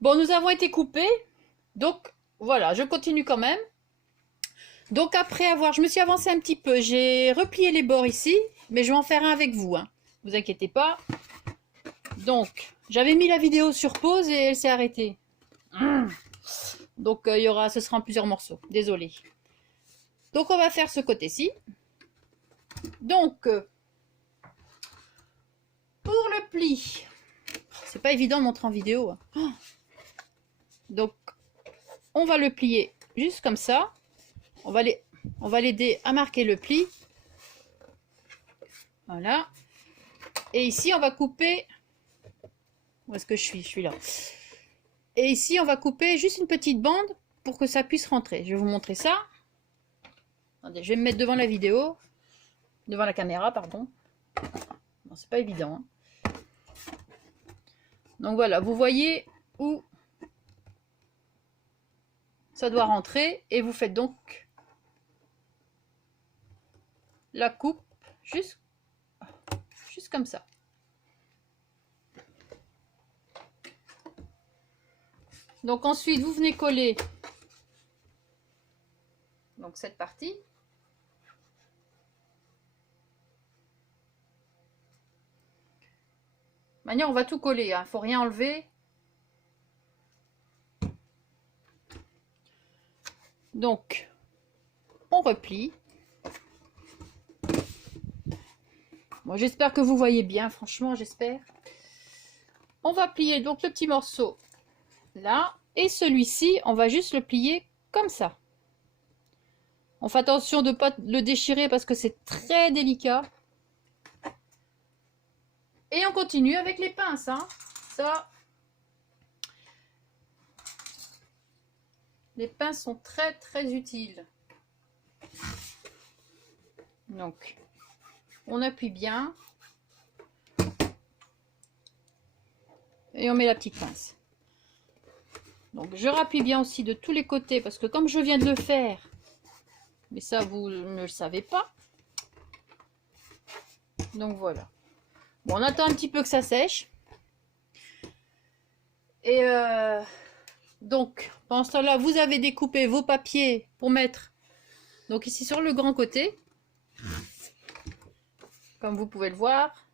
Bon, nous avons été coupés. Donc, voilà, je continue quand même. Donc, après avoir... Je me suis avancée un petit peu. J'ai replié les bords ici. Mais je vais en faire un avec vous. Hein. Vous inquiétez pas. Donc, j'avais mis la vidéo sur pause et elle s'est arrêtée. Donc, ce sera en plusieurs morceaux. Désolée. Donc, on va faire ce côté-ci. Donc, pour le pli, c'est pas évident de montrer en vidéo. Donc, on va le plier juste comme ça. On va l'aider à marquer le pli. Voilà. Et ici, on va couper... Où est-ce que je suis? Je suis là. Et ici, on va couper juste une petite bande pour que ça puisse rentrer. Je vais vous montrer ça. Attendez, je vais me mettre devant la vidéo. Devant la caméra, pardon. Bon, c'est pas évident. Hein. Donc voilà, vous voyez où ça doit rentrer. Et vous faites donc la coupe juste comme ça. Donc ensuite, vous venez coller donc cette partie. Maintenant, on va tout coller, hein. Faut rien enlever. Donc, on replie. Bon, j'espère que vous voyez bien, franchement, j'espère. On va plier donc le petit morceau là. Et celui-ci, on va juste le plier comme ça. On fait attention de ne pas le déchirer parce que c'est très délicat. Et on continue avec les pinces. Hein. Ça, les pinces sont très très utiles. Donc, on appuie bien. Et on met la petite pince. Donc, je rappuie bien aussi de tous les côtés parce que comme je viens de le faire, mais ça vous ne le savez pas. Donc voilà. Bon, on attend un petit peu que ça sèche. Et donc, pendant ce temps-là, vous avez découpé vos papiers pour mettre. Donc ici sur le grand côté. Comme vous pouvez le voir.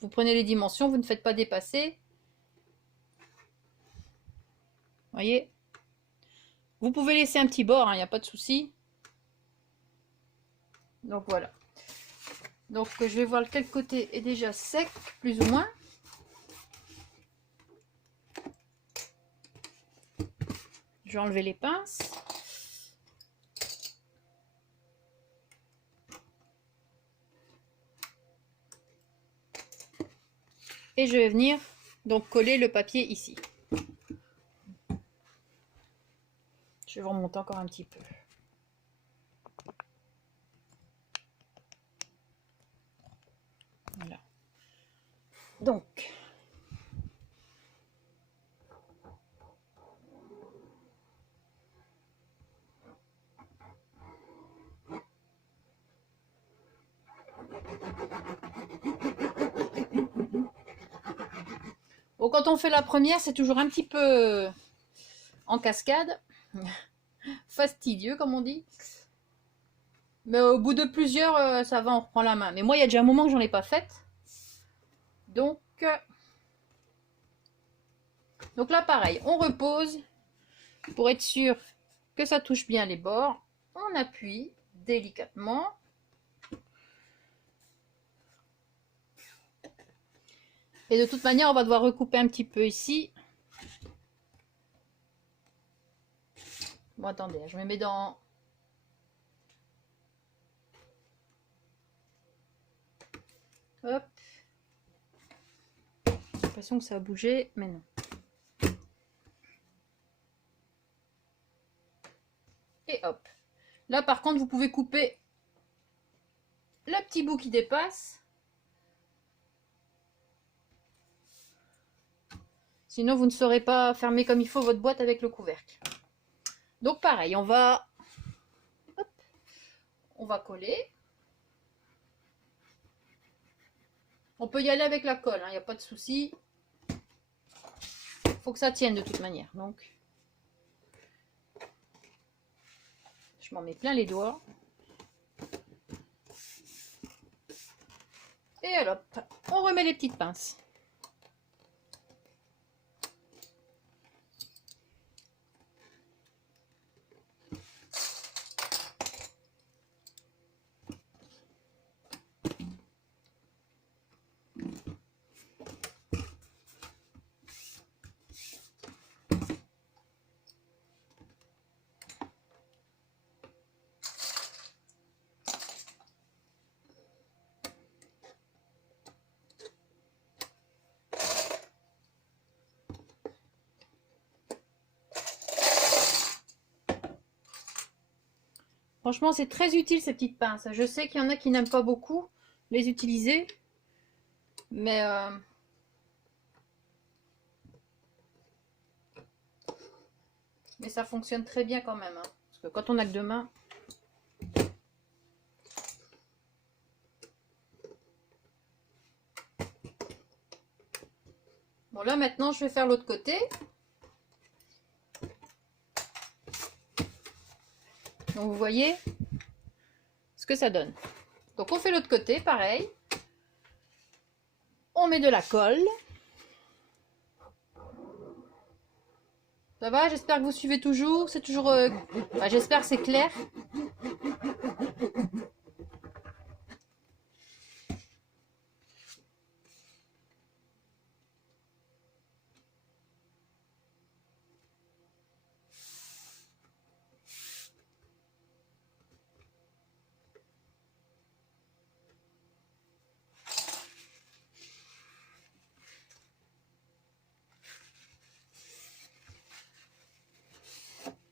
Vous prenez les dimensions, vous ne faites pas dépasser. Voyez. Vous pouvez laisser un petit bord, il n'y a pas de souci. Donc voilà. Donc je vais voir quel côté est déjà sec, plus ou moins. Je vais enlever les pinces. Et je vais venir donc coller le papier ici. Je vais vous remonter encore un petit peu. Voilà. Donc, bon, quand on fait la première, c'est toujours un petit peu en cascade. Fastidieux, comme on dit. Mais au bout de plusieurs, ça va, on reprend la main. Mais moi, il y a déjà un moment que j'en ai pas faite. Donc là, pareil, on repose pour être sûr que ça touche bien les bords. On appuie délicatement. Et de toute manière, on va devoir recouper un petit peu ici. Bon, attendez, je me mets dans... Hop. J'ai l'impression que ça a bougé, mais non. Et hop. Là, par contre, vous pouvez couper le petit bout qui dépasse. Sinon, vous ne saurez pas fermer comme il faut votre boîte avec le couvercle. Donc, pareil, on va coller. On peut y aller avec la colle, il n'y a pas de souci. faut que ça tienne de toute manière. Donc, je m'en mets plein les doigts. Et alors, on remet les petites pinces. Franchement, c'est très utile ces petites pinces. Je sais qu'il y en a qui n'aiment pas beaucoup les utiliser, mais ça fonctionne très bien quand même. Hein. Parce que quand on n'a que deux mains... Bon, là maintenant, je vais faire l'autre côté. Donc vous voyez ce que ça donne. Donc on fait l'autre côté, pareil. On met de la colle. Ça va, j'espère que vous suivez toujours. C'est toujours... enfin, j'espère que c'est clair.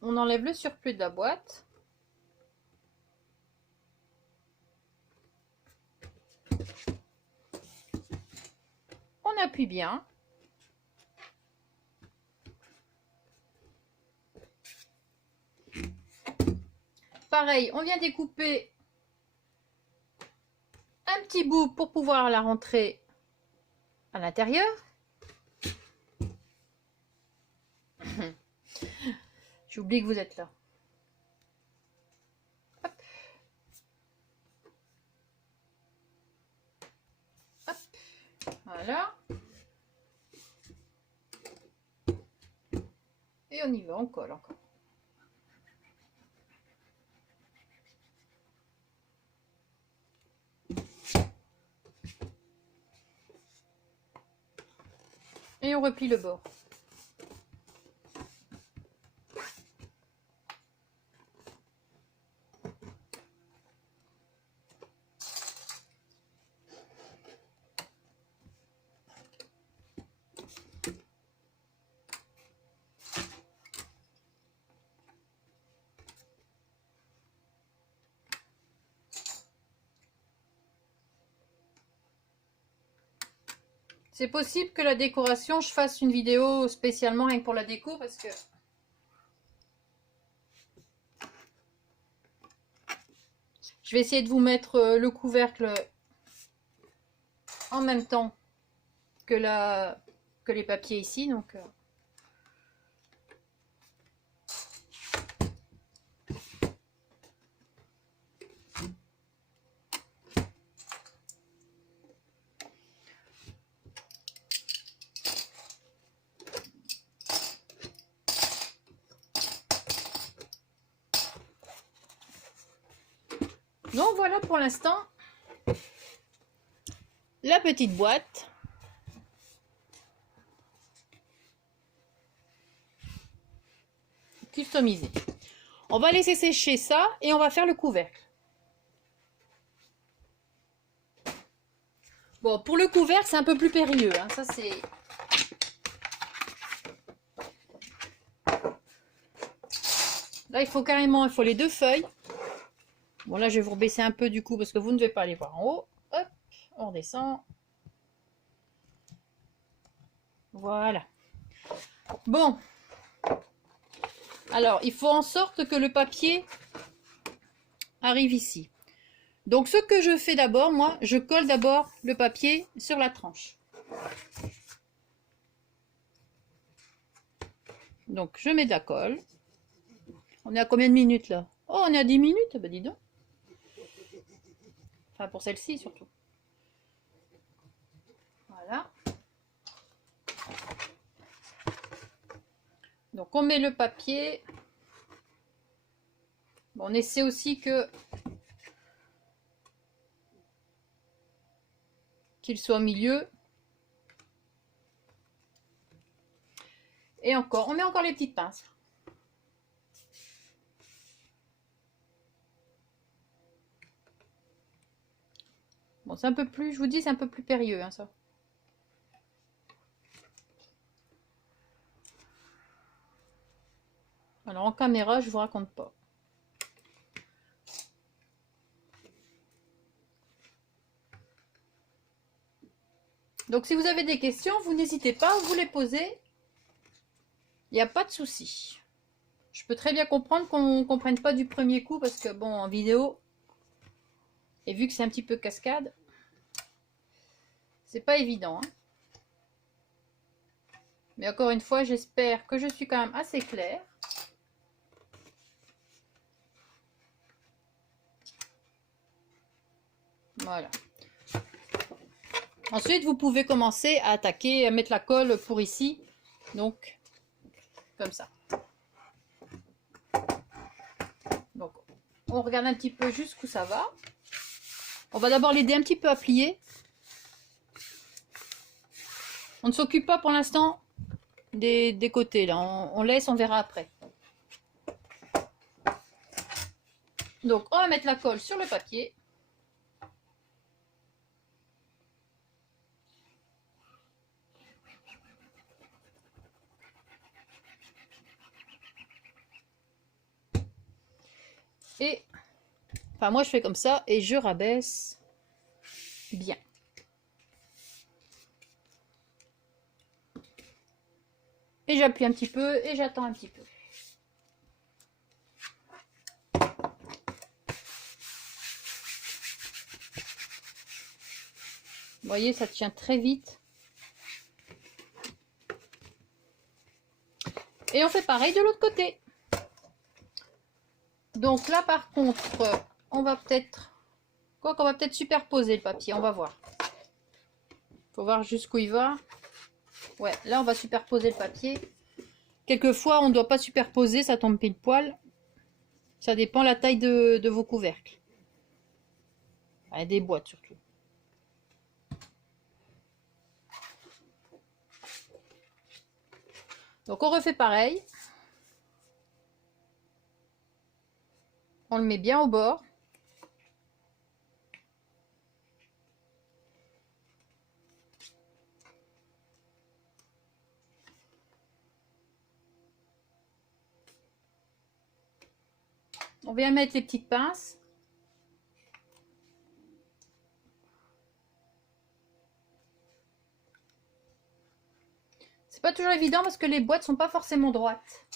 On enlève le surplus de la boîte. On appuie bien. Pareil, on vient découper un petit bout pour pouvoir la rentrer à l'intérieur. J'oublie que vous êtes là. Hop. Hop. Voilà. Et on y va, on colle encore. Et on replie le bord. C'est possible que la décoration, je fasse une vidéo spécialement rien que pour la déco parce que je vais essayer de vous mettre le couvercle en même temps que les papiers ici. Donc, donc voilà pour l'instant la petite boîte. Customisée. On va laisser sécher ça et on va faire le couvercle. Bon, pour le couvercle, c'est un peu plus périlleux. Hein. Ça, c'est... Là, il faut les deux feuilles. Bon, là, je vais vous rebaisser un peu du coup parce que vous ne devez pas aller voir en haut. Hop, on redescend. Voilà. Bon. Alors, il faut en sorte que le papier arrive ici. Donc, ce que je fais d'abord, moi, je colle d'abord le papier sur la tranche. Donc je mets de la colle. On est à combien de minutes là? Oh, on est à 10 minutes, bah dis donc. Enfin pour celle-ci surtout. Voilà. Donc on met le papier. Bon, on essaie aussi qu'il soit au milieu. Et encore, on met encore les petites pinces. Bon, c'est un peu plus, je vous dis, c'est un peu plus périlleux, hein, ça. Alors en caméra, je vous raconte pas. Donc si vous avez des questions, vous n'hésitez pas à vous les poser. Il n'y a pas de souci. Je peux très bien comprendre qu'on ne comprenne pas du premier coup parce que bon, en vidéo, et vu que c'est un petit peu cascade, c'est pas évident. Hein. Mais encore une fois, j'espère que je suis quand même assez claire. Voilà. Ensuite, vous pouvez commencer à attaquer, à mettre la colle pour ici. Donc, comme ça. Donc, on regarde un petit peu jusqu'où ça va. On va d'abord l'aider un petit peu à plier. On ne s'occupe pas pour l'instant des côtés. Là, on laisse, on verra après. Donc, on va mettre la colle sur le papier. Et, enfin moi je fais comme ça et je rabaisse bien. Et j'appuie un petit peu et j'attends un petit peu. Vous voyez, ça tient très vite. Et on fait pareil de l'autre côté. Donc là par contre, on va peut-être... Quoi qu'on va peut-être superposer le papier, on va voir. Faut voir jusqu'où il va. Ouais, là on va superposer le papier. Quelquefois on ne doit pas superposer, ça tombe pile poil. Ça dépend la taille de vos couvercles. Ouais, des boîtes surtout. Donc on refait pareil. On le met bien au bord. On vient mettre les petites pinces. C'est pas toujours évident parce que les boîtes sont pas forcément droites.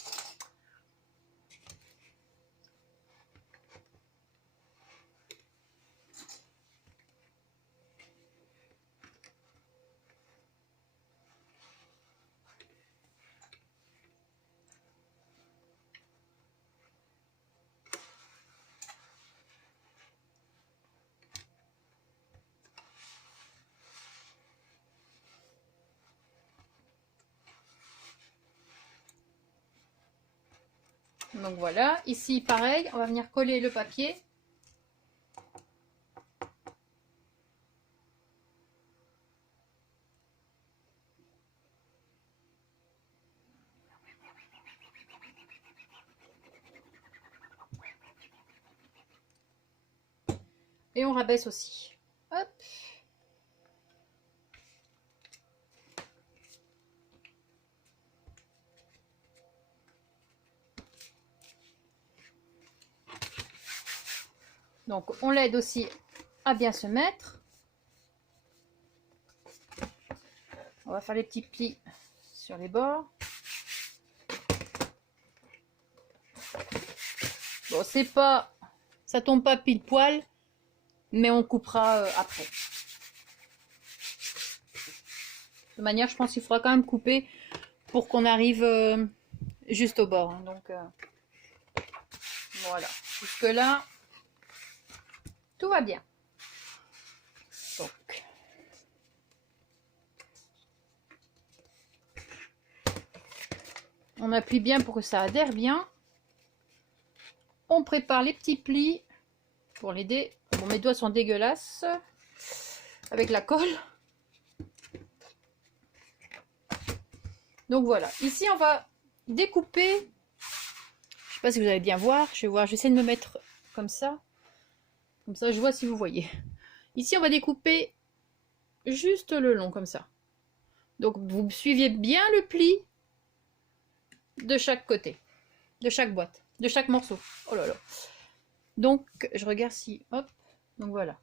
Donc voilà, ici pareil, on va venir coller le papier. Et on rabaisse aussi. Hop. Donc on l'aide aussi à bien se mettre. On va faire les petits plis sur les bords. Bon, c'est pas, ça tombe pas pile poil, mais on coupera après. De toute manière, je pense qu'il faudra quand même couper pour qu'on arrive juste au bord. Hein, donc voilà. Jusque là, tout va bien. Donc, on appuie bien pour que ça adhère bien. On prépare les petits plis pour l'aider. Bon, mes doigts sont dégueulasses avec la colle. Donc voilà. Ici, on va découper. Je sais pas si vous allez bien voir. Je vais voir. J'essaie de me mettre comme ça. Comme ça, je vois si vous voyez. Ici, on va découper juste le long comme ça. Donc, vous suiviez bien le pli de chaque côté, de chaque boîte, de chaque morceau. Oh là là. Donc, je regarde si... Hop. Donc, voilà.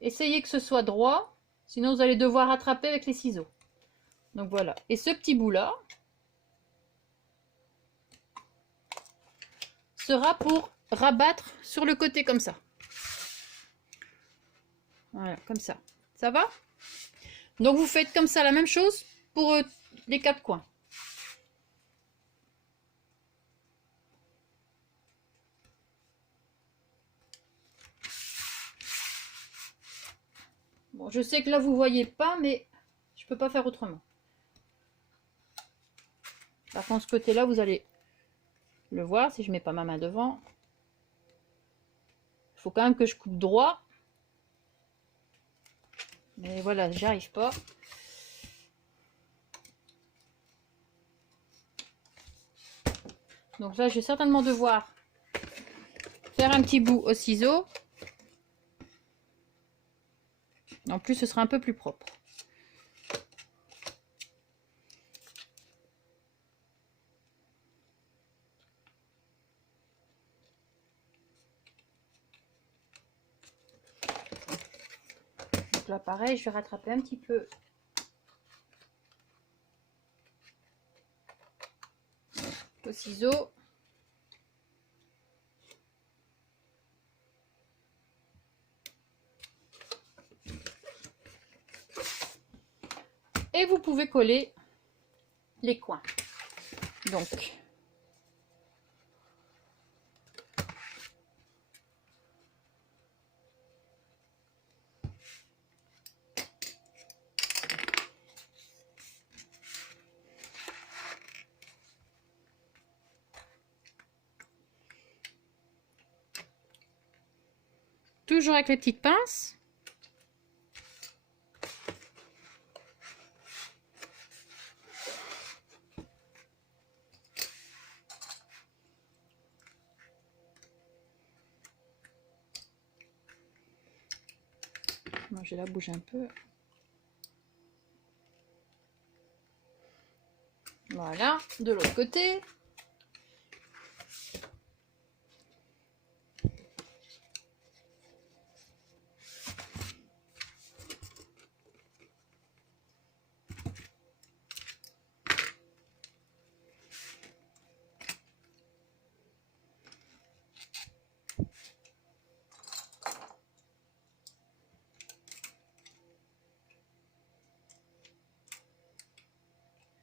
Essayez que ce soit droit, sinon vous allez devoir rattraper avec les ciseaux. Donc, voilà. Et ce petit bout-là sera pour rabattre sur le côté comme ça. Voilà, comme ça. Ça va? Donc, vous faites comme ça la même chose pour les 4 coins. Bon, je sais que là, vous voyez pas, mais je peux pas faire autrement. Par contre, ce côté-là, vous allez le voir si je mets pas ma main devant. Il faut quand même que je coupe droit. Mais voilà, j'y arrive pas. Donc là, je vais certainement devoir faire un petit bout au ciseau. En plus, ce sera un peu plus propre. Donc là, pareil, je vais rattraper un petit peu au ciseau. Et vous pouvez coller les coins. Donc, toujours avec les petites pinces. Moi, je la bouge un peu. Voilà, de l'autre côté.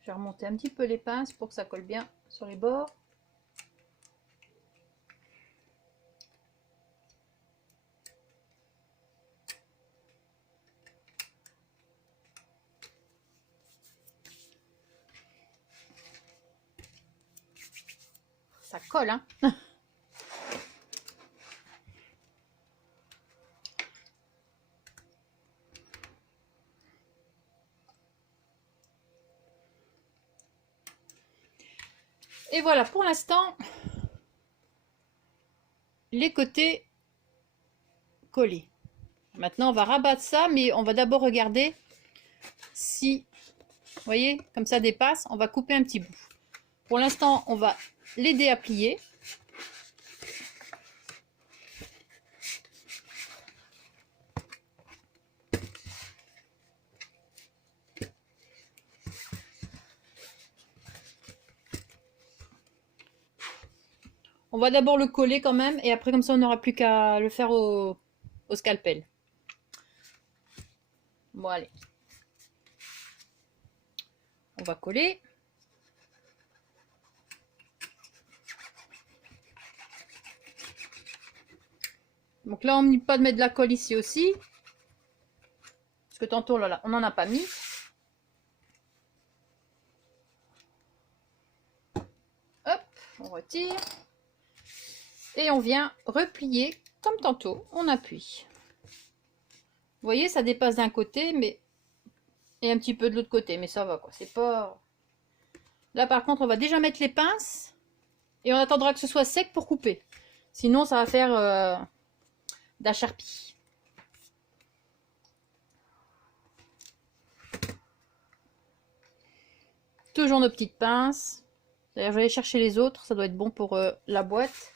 Je vais remonter un petit peu les pinces pour que ça colle bien sur les bords. Ça colle, hein. Et voilà, pour l'instant, les côtés collés. Maintenant, on va rabattre ça, mais on va d'abord regarder si, vous voyez, comme ça dépasse, on va couper un petit bout. Pour l'instant, on va l'aider à plier. On va d'abord le coller quand même, et après comme ça on n'aura plus qu'à le faire au scalpel. Bon allez. On va coller. Donc là, on n'oublie pas de mettre de la colle ici aussi. Parce que tantôt, là, on n'en a pas mis. Hop, on retire. Et on vient replier comme tantôt. On appuie. Vous voyez, ça dépasse d'un côté, mais... Et un petit peu de l'autre côté. Mais ça va, quoi. C'est pas... Là, par contre, on va déjà mettre les pinces. Et on attendra que ce soit sec pour couper. Sinon, ça va faire de la charpie. Toujours nos petites pinces. D'ailleurs, je vais aller chercher les autres. Ça doit être bon pour la boîte.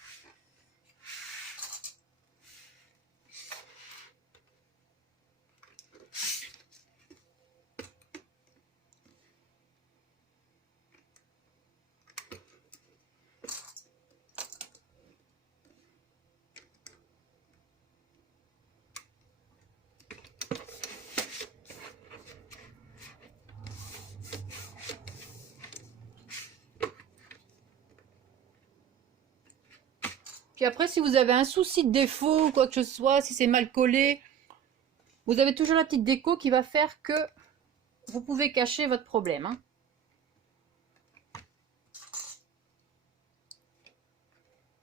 Puis après, si vous avez un souci de défaut ou quoi que ce soit, si c'est mal collé, vous avez toujours la petite déco qui va faire que vous pouvez cacher votre problème. Hein.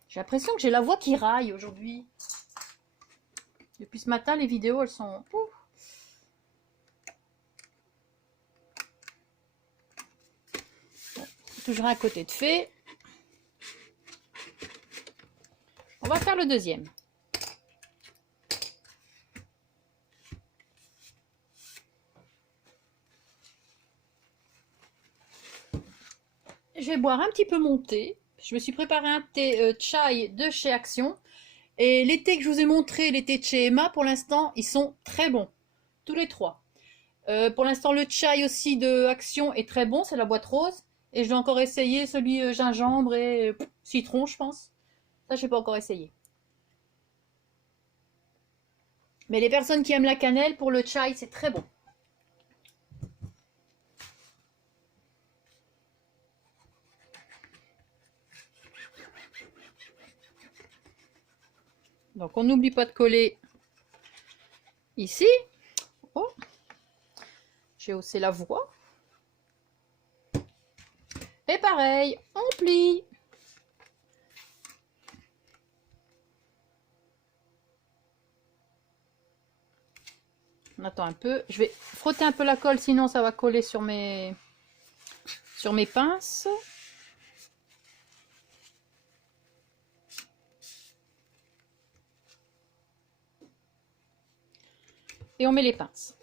J'ai l'impression que j'ai la voix qui raille aujourd'hui. Depuis ce matin, les vidéos, elles sont... Ouh. Bon, toujours un côté de fait. On va faire le deuxième. Je vais boire un petit peu mon thé. Je me suis préparé un thé chai de chez Action. Et les thés que je vous ai montrés, les thés de chez Emma, pour l'instant, ils sont très bons. Tous les trois. Pour l'instant, le chai aussi de Action est très bon. C'est la boîte rose. Et je vais encore essayer celui gingembre et citron, je pense. Ça, je n'ai pas encore essayé. Mais les personnes qui aiment la cannelle, pour le chai, c'est très bon. Donc, on n'oublie pas de coller ici. Oh, j'ai haussé la voix. Et pareil, on plie. On attend un peu. Je vais frotter un peu la colle, sinon ça va coller sur mes pinces. Et on met les pinces.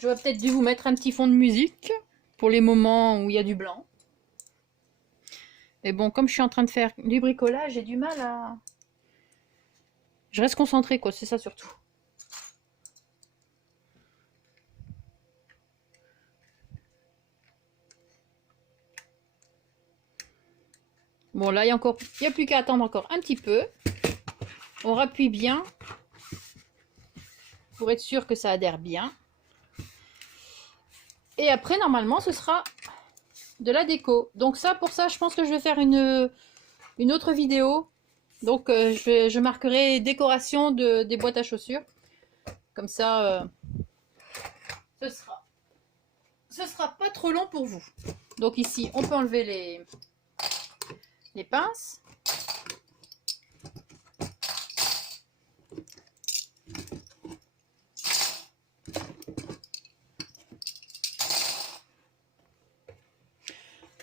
J'aurais peut-être dû vous mettre un petit fond de musique pour les moments où il y a du blanc. Mais bon, comme je suis en train de faire du bricolage, j'ai du mal à... Je reste concentrée, quoi, c'est ça surtout. Bon, là, il n'y a plus qu'à attendre encore un petit peu. On rappuie bien pour être sûr que ça adhère bien. Et après, normalement, ce sera de la déco. Donc ça, pour ça, je pense que je vais faire une autre vidéo. Donc, je marquerai décoration des boîtes à chaussures. Comme ça, ce sera pas trop long pour vous. Donc ici, on peut enlever les pinces.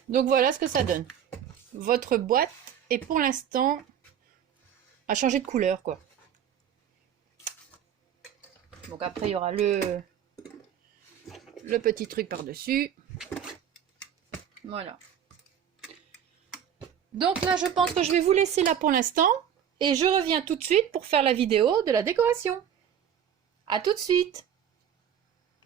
Donc voilà ce que ça donne. Votre boîte est pour l'instant à changer de couleur, quoi. Donc après il y aura le petit truc par-dessus. Voilà. Donc là je pense que je vais vous laisser là pour l'instant. et je reviens tout de suite pour faire la vidéo de la décoration. À tout de suite!